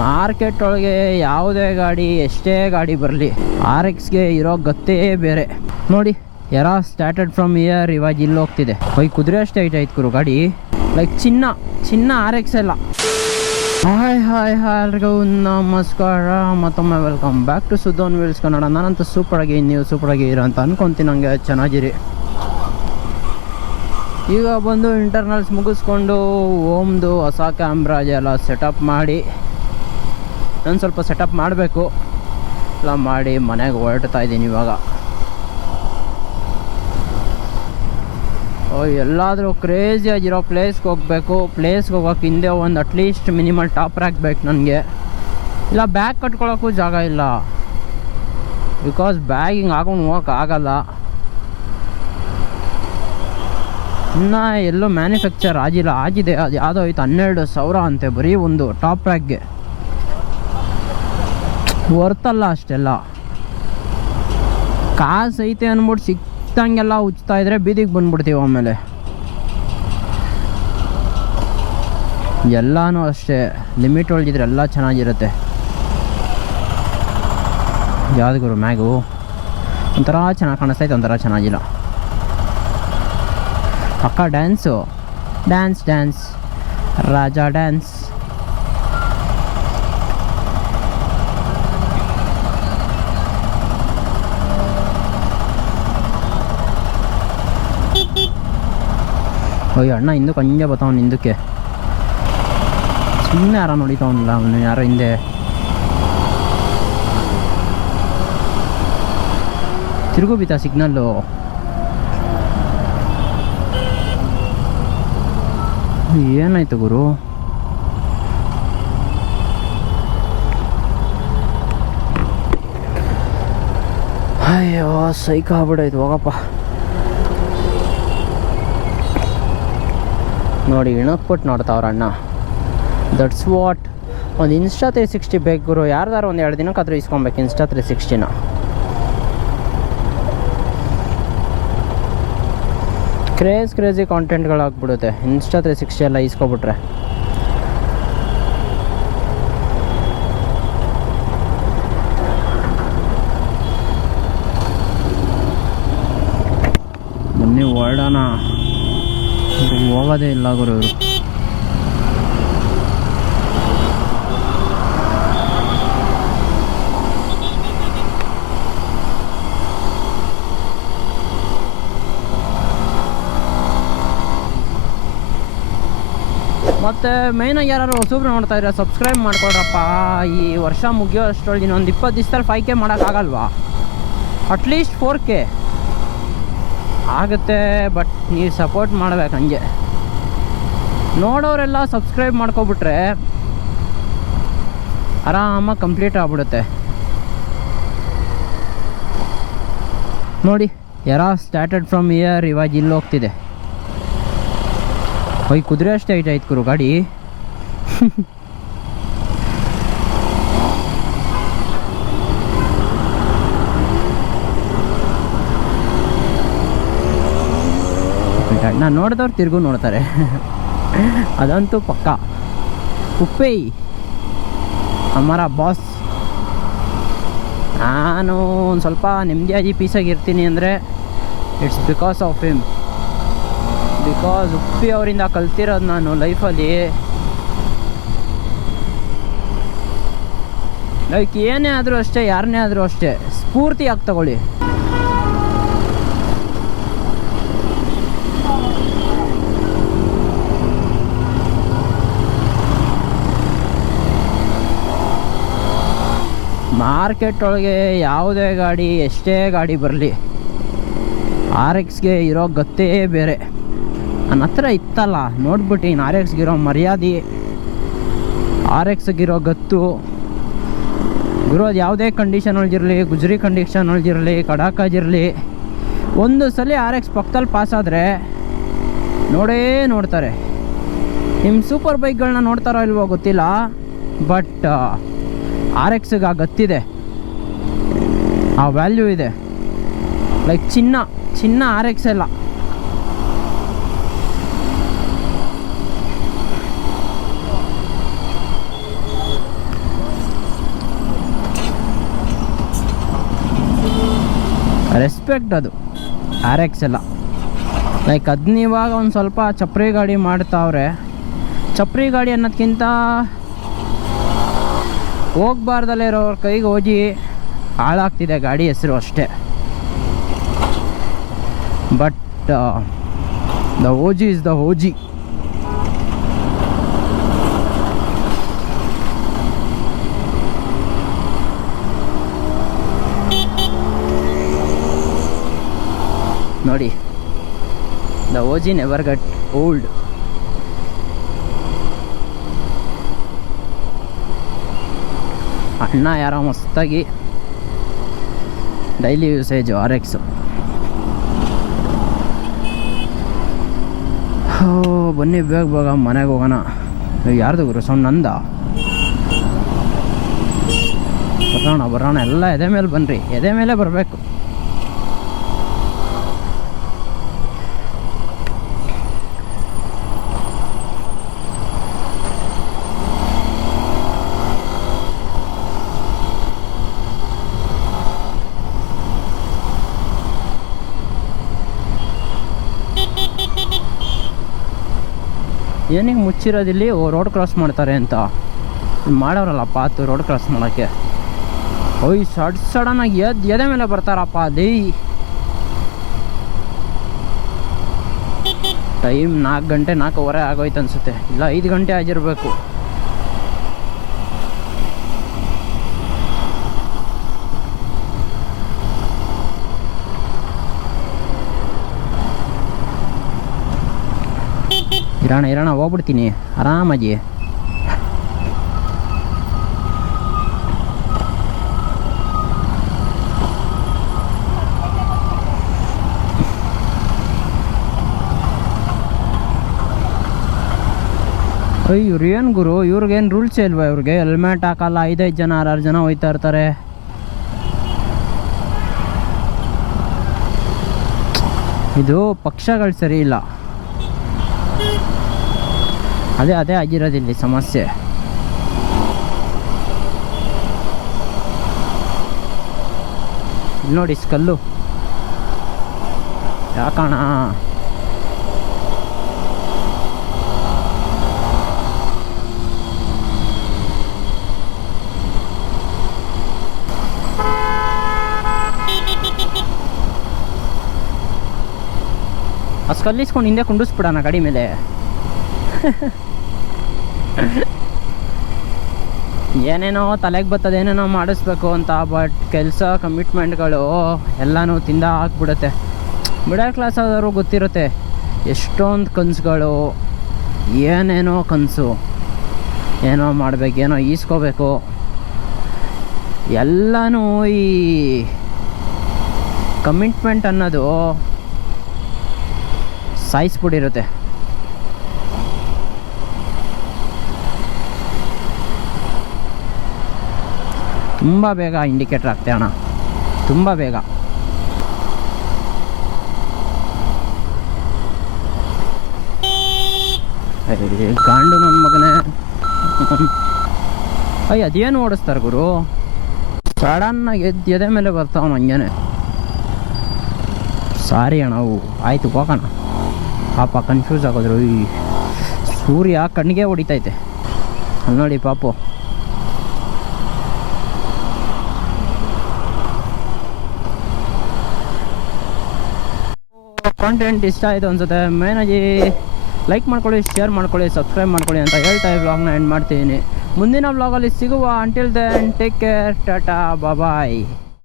Market ಒಳಗೆ ಯಾವುದೇ ಗಾಡಿ ಎಷ್ಟೇ ಗಾಡಿ ಬರಲಿ RX-ಗೆ ಇರೋ ಗತ್ತೇ ಬೇರೆ. ನೋಡಿ ಯಾರ ಸ್ಟಾರ್ಟೆಡ್ ಫ್ರಮ್ ಇಯರ್ ಇವಾಗ ಇಲ್ಲಿ ಹೋಗ್ತಿದೆ. ಕುದುರೆ ಅಷ್ಟೇ ಐಟ್ ಗುರು ಗಾಡಿ. ಲೈಕ್ ಚಿನ್ನ RX ಎಲ್ಲ. ಹಾಯ್ ಎಲ್ರಿಗೂ ನಮಸ್ಕಾರ, ಮತ್ತೊಮ್ಮೆ ವೆಲ್ಕಮ್ ಬ್ಯಾಕ್ ಟು ಸುದ್ದೋನ್ ವೀಲ್ಸ್ ಕನ್ನಡ. ನಾನಂತೂ ಸೂಪರಾಗಿ, ನೀವು ಸೂಪರಾಗಿ ಇರೋ ಅಂತ ಅನ್ಕೊತೀನಿ. ನನಗೆ ಚೆನ್ನಾಗಿರಿ. ಈಗ ಬಂದು ಇಂಟರ್ನಲ್ಸ್ ಮುಗಿಸ್ಕೊಂಡು ಓಮ್ದು ಹೊಸ ಕ್ಯಾಮ್ರಾ ಎಲ್ಲ ಸೆಟಪ್ ಮಾಡಿ, ನಾನು ಸ್ವಲ್ಪ ಸೆಟಪ್ ಮಾಡಬೇಕು ಎಲ್ಲ ಮಾಡಿ ಮನೆಗೆ ಹೊರಡ್ತಾ ಇದ್ದೀನಿ ಇವಾಗ. ಎಲ್ಲಾದರೂ ಕ್ರೇಜಿಯಾಗಿರೋ ಪ್ಲೇಸ್ಗೆ ಹೋಗಬೇಕು. ಪ್ಲೇಸ್ಗೆ ಹೋಗೋಕೆ ಹಿಂದೆ ಒಂದು ಅಟ್ಲೀಸ್ಟ್ ಮಿನಿಮಲ್ ಟಾಪ್ ರ್ಯಾಕ್ ಬೇಕು ನನಗೆ. ಇಲ್ಲ ಬ್ಯಾಗ್ ಕಟ್ಕೊಳ್ಳೋಕ್ಕೂ ಜಾಗ ಇಲ್ಲ, ಬಿಕಾಸ್ ಬ್ಯಾಗ್ ಹಿಂಗೆ ಹಾಕೊಂಡು ಹೋಗೋಕೆ ಆಗಲ್ಲ. ಇನ್ನು ಎಲ್ಲೋ ಮ್ಯಾನುಫ್ಯಾಕ್ಚರ್ ಆಗಿದೆ. ಅದು ಯಾವುದೋ ಆಯ್ತು 12,000 ಅಂತೆ ಬರೀ ಒಂದು ಟಾಪ್ ರ್ಯಾಕ್ಗೆ. ವರ್ತಲ್ಲ ಅಷ್ಟೆಲ್ಲ. ಕಾಸು ಐತೆ ಅಂದ್ಬಿಟ್ಟು ಸಿಕ್ತಂಗೆಲ್ಲ ಉಚ್ತಾ ಇದ್ರೆ ಬೀದಿಗೆ ಬಂದ್ಬಿಡ್ತೀವಿ ಆಮೇಲೆ. ಎಲ್ಲನೂ ಅಷ್ಟೇ ಲಿಮಿಟ್ ಒಳಗಿದ್ರೆ ಎಲ್ಲ ಚೆನ್ನಾಗಿರುತ್ತೆ. ಯಾವ್ದು ಗುರು ಮ್ಯಾಗು ಒಂಥರ ಚೆನ್ನಾಗಿ ಕಾಣಿಸ್ತೈತೆ, ಒಂಥರ ಚೆನ್ನಾಗಿಲ್ಲ. ಅಕ್ಕ ಡ್ಯಾನ್ಸ್ ರಾಜಾ ಡ್ಯಾನ್ಸ್. ಅಣ್ಣ ಹಿಂದಕ್ಕೆ ಹಂಗೆ ಬರ್ತಾವನು. ಹಿಂದಕ್ಕೆ ಸುಮ್ಮನೆ ಯಾರೋ ನೋಡಿತಾವನಲ್ಲ ಅವನು, ಯಾರೋ ಹಿಂದೆ. ತಿರುಗು ಬಿತ್ತಾ ಸಿಗ್ನಲ್ಲು. ಏನಾಯ್ತು ಗುರು? ಅಯ್ಯೋ ಸೈಕ ಆಗ್ಬಿಡಾಯ್ತು, ಹೋಗಪ್ಪ. ನೋಡಿ ಇಣಕ್ಬಿಟ್ಟು ನೋಡ್ತಾವ್ರ ಅಣ್ಣ. That's what. ಒಂದು ಇನ್ಸ್ಟಾ 360 ಬೇಕು ಗುರು. ಯಾರ್ದಾರು ಒಂದು 2 ದಿನಕ್ಕಾದ್ರೂ ಇಸ್ಕೊಬೇಕು ಇನ್ಸ್ಟಾ 360ನ. ಕ್ರೇಜಿ ಕಾಂಟೆಂಟ್ಗಳಾಗ್ಬಿಡುತ್ತೆ ಇನ್ಸ್ಟಾ 360 ಎಲ್ಲ ಇಸ್ಕೊಬಿಟ್ರೆ. ಬನ್ನಿ ಹೊರಡೋಣ. ಹೋಗೋದೇ ಇಲ್ಲ ಗುರು ಇವರು. ಮತ್ತು ಮೇಯ್ನಾಗಿ ಯಾರು ಹೊಸಬ್ರು ನೋಡ್ತಾ ಇದ್ರೆ ಸಬ್ಸ್ಕ್ರೈಬ್ ಮಾಡ್ಕೊಳ್ರಪ್ಪ. ಈ ವರ್ಷ ಮುಗಿಯೋ ಅಷ್ಟೊಳಗೆ ಇನ್ನೊಂದು 20 ದಿವಸದಲ್ಲಿ 5K ಮಾಡೋಕ್ಕಾಗಲ್ವಾ? ಅಟ್ಲೀಸ್ಟ್ 4K ಆಗುತ್ತೆ. ಬಟ್ ನೀವು ಸಪೋರ್ಟ್ ಮಾಡ್ಬೇಕು ಹಂಗೆ. ನೋಡೋರೆಲ್ಲ ಸಬ್ಸ್ಕ್ರೈಬ್ ಮಾಡ್ಕೊಬಿಟ್ರೆ ಆರಾಮಾಗಿ ಕಂಪ್ಲೀಟ್ ಆಗ್ಬಿಡುತ್ತೆ. ನೋಡಿ ಯಾರ ಸ್ಟಾರ್ಟೆಡ್ ಫ್ರಮ್ ಇಯರ್ ಇವಾಗ ಇಲ್ಲಿ ಹೋಗ್ತಿದೆ. ಕುದುರೆ ಅಷ್ಟೇ ಐಟ್ ಗುರು ಗಾಡಿ. ನೋಡಿದವ್ರು ತಿರುಗು ನೋಡ್ತಾರೆ, ಅದಂತೂ ಪಕ್ಕ. ಉಪ್ಪೇ ಅಮ್ಮರ ಬಾಸ್. ನಾನು ಒಂದು ಸ್ವಲ್ಪ ನೆಮ್ಮದಿಯಾಗಿ ಪೀಸಾಗಿರ್ತೀನಿ ಅಂದರೆ it's because of him. Because Uppi ಅವರಿಂದ ಕಲ್ತಿರೋದು ನಾನು ಲೈಫಲ್ಲಿ. ಲೈಕ್ ಏನೇ ಆದರೂ ಅಷ್ಟೇ, ಯಾರನ್ನೇ ಆದರೂ ಅಷ್ಟೇ ಸ್ಫೂರ್ತಿಯಾಗಿ ತಗೊಳ್ಳಿ. ಮಾರ್ಕೆಟ್ ಒಳಗೆ ಯಾವುದೇ ಗಾಡಿ ಎಷ್ಟೇ ಗಾಡಿ ಬರಲಿ RX-ಗೆ ಇರೋ ಗತ್ತೇ ಬೇರೆ. ನನ್ನ ಹತ್ರ ಇತ್ತಲ್ಲ ನೋಡ್ಬಿಟ್ಟು RX-ಗಿರೋ ಮರ್ಯಾದೆ, RX-ಗಿರೋ ಗತ್ತು ಗುರು. ಅದು ಯಾವುದೇ ಕಂಡೀಷನ್ ಒಳಗಿರಲಿ, ಗುಜರಿ ಕಂಡೀಷನ್ ಒಳಗಿರಲಿ, ಕಡಾಕಾಜಿರಲಿ, ಒಂದು ಸಲ RX ಪಕ್ಕದಲ್ಲಿ ಪಾಸಾದರೆ ನೋಡ್ತಾರೆ. ನಿಮ್ಮ ಸೂಪರ್ ಬೈಕ್ಗಳನ್ನ ನೋಡ್ತಾರೋ ಇಲ್ವೋ ಗೊತ್ತಿಲ್ಲ, ಬಟ್ RX-ಗೆ ಆ ಗತ್ತಿದೆ, ಆ ವ್ಯಾಲ್ಯೂ ಇದೆ. ಲೈಕ್ ಚಿನ್ನ RX ಎಲ್ಲ. ರೆಸ್ಪೆಕ್ಟ್ ಅದು RX ಎಲ್ಲ. ಲೈಕ್ ಅದನ್ನ ಇವಾಗ ಒಂದು ಸ್ವಲ್ಪ ಚಪ್ರಿ ಗಾಡಿ ಮಾಡ್ತಾವ್ರೆ. ಚಪ್ರಿ ಗಾಡಿ ಅನ್ನೋದಕ್ಕಿಂತ ಹೋಗ್ಬಾರ್ದಲ್ಲೇ ಇರೋವ್ರ ಕೈಗೆ ಹೋಗಿ ಹಾಳಾಗ್ತಿದೆ ಗಾಡಿ ಹೆಸರು ಅಷ್ಟೇ. But the OG is the OG. ನೋಡಿ, the OG never get old. ಅಣ್ಣ ಯಾರೋ ಮಸ್ತಾಗಿ ಡೈಲಿ ಯೂಸೇಜು RX. ಬನ್ನಿ ಬೇಗ ಬೇಗ ಮನೆಗೆ ಹೋಗೋಣ. ಯಾರ್ದು ಗುರು ಸೌಂಡ್? ನಂದ? ಬರೋಣ ಎಲ್ಲ ಎದೆ ಮೇಲೆ ಬನ್ನಿರಿ, ಎದೆ ಮೇಲೆ ಬರಬೇಕು. ಏನಿಗೆ ಮುಚ್ಚಿರೋದಿಲ್ಲಿ? ರೋಡ್ ಕ್ರಾಸ್ ಮಾಡ್ತಾರೆ ಅಂತ ಮಾಡೋರಲ್ಲ ಪಾತು ರೋಡ್ ಕ್ರಾಸ್ ಮಾಡೋಕ್ಕೆ. ಓಯ್ ಸಡನ್ನಾಗಿ ಎದೆ ಮೇಲೆ ಬರ್ತಾರಪ್ಪ ಅದೇ. ಟೈಮ್ 4 ಗಂಟೆ 4:15 ಆಗೋಯ್ತು ಅನಿಸುತ್ತೆ, ಇಲ್ಲ 5 ಗಂಟೆ ಆಗಿರಬೇಕು. ಇರೋಣ ಹೋಗ್ಬಿಡ್ತೀನಿ ಆರಾಮಾಗಿ. ಇವ್ರು ಏನು ಗುರು, ಇವ್ರಿಗೇನು ರೂಲ್ಸೇ ಇಲ್ವಾ? ಇವ್ರಿಗೆ ಹೆಲ್ಮೆಟ್ ಹಾಕಲ್ಲ, 5 ಜನ 6 ಜನ ಹೋಯ್ತಾ ಇರ್ತಾರೆ. ಇದು ಪಕ್ಷಗಳು ಸರಿ ಇಲ್ಲ, ಅದೇ ಆಗಿರೋದಿಲ್ಲಿ ಸಮಸ್ಯೆ. ಇಲ್ಲಿ ನೋಡಿ ಸ್ಕಲ್ಲು ಯಾಕಣ. ಆ ಸ್ಕಲ್ಲಿಸ್ಕೊಂಡು ಹಿಂದೆ ಕುಂಡಿಸ್ಬಿಡೋಣ ಗಾಡಿ ಮೇಲೆ. ಏನೇನೋ ತಲೆಗೆ ಬರ್ತದೆ, ಏನೇನೋ ಮಾಡಿಸ್ಬೇಕು ಅಂತ. ಬಟ್ ಕೆಲಸ ಕಮಿಟ್ಮೆಂಟ್ಗಳು ಎಲ್ಲನೂ ತಿಂದ ಹಾಕ್ಬಿಡುತ್ತೆ. ಮಿಡಲ್ ಕ್ಲಾಸ್ ಆದವರು ಗೊತ್ತಿರುತ್ತೆ ಎಷ್ಟೊಂದು ಕನಸುಗಳು, ಏನೇನೋ ಕನಸು, ಏನೋ ಮಾಡಬೇಕು, ಏನೋ ಈಸ್ಕೋಬೇಕು, ಎಲ್ಲನೂ ಈ ಕಮಿಟ್ಮೆಂಟ್ ಅನ್ನೋದು ಸಾಯಿಸ್ಬಿಟ್ಟಿರುತ್ತೆ. ತುಂಬ ಬೇಗ ಇಂಡಿಕೇಟರ್ ಆಗ್ತೇ ಅಣ್ಣ, ತುಂಬ ಬೇಗ. ಗಾಂಡು ನನ್ನ ಮಗನೇ. ಅದೇನು ಓಡಿಸ್ತಾರೆ ಗುರು, ಸಡನ್ನಾಗಿ ಎದೆ ಮೇಲೆ ಬರ್ತಾವನು ಹಂಗೇನೆ. ಸಾರಿ ಅಣ್ಣ, ಅವು ಆಯಿತು ಹೋಗೋಣ. ಪಾಪ ಕನ್ಫ್ಯೂಸ್ ಆಗೋದ್ರು. ಈ ಸೂರ್ಯ ಕಣ್ಣಿಗೆ ಹೊಡಿತೈತೆ ಅಲ್ಲಿ ನೋಡಿ ಪಾಪು. ಕಾಂಟೆಂಟ್ ಇಷ್ಟ ಆಯಿತು ಅನ್ಸುತ್ತೆ. ಮೇನಾಗಿ ಲೈಕ್ ಮಾಡ್ಕೊಳ್ಳಿ, ಶೇರ್ ಮಾಡ್ಕೊಳ್ಳಿ, ಸಬ್ಸ್ಕ್ರೈಬ್ ಮಾಡ್ಕೊಳ್ಳಿ ಅಂತ ಹೇಳ್ತಾ ಈ ವ್ಲಾಗ್ನ ಎಂಡ್ ಮಾಡ್ತೀನಿ. ಮುಂದಿನ ವ್ಲಾಗಲ್ಲಿ ಸಿಗುವ. Until then take care, tata, ಬಾಯ್.